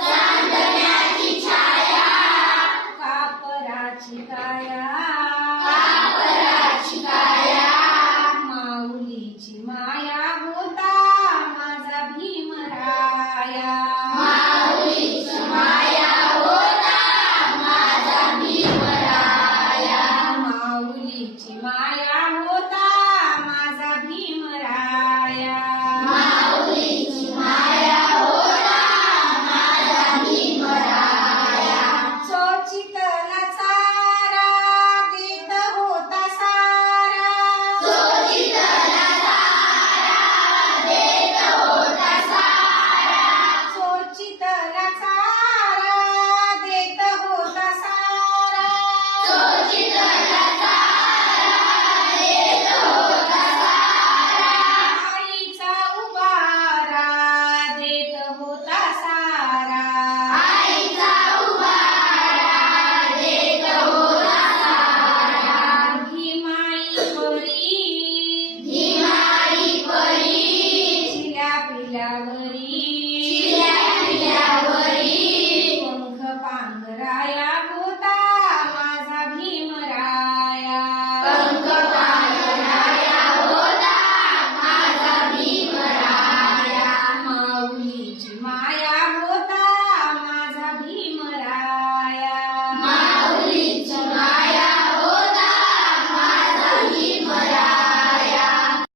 चांदण्याची छाया कापराची काया माऊलीची माया होता माझा भीमराया माऊलीची माया होता माझा भीमराया चोचितला चारा देत होता सारा चोचितला चारा देत होता सारा आईचा उबारा देत होता सारा घिमाई परी चिल्या पिल्यावरी पंख पांघराया होता माझा भीमराया माऊलीची माया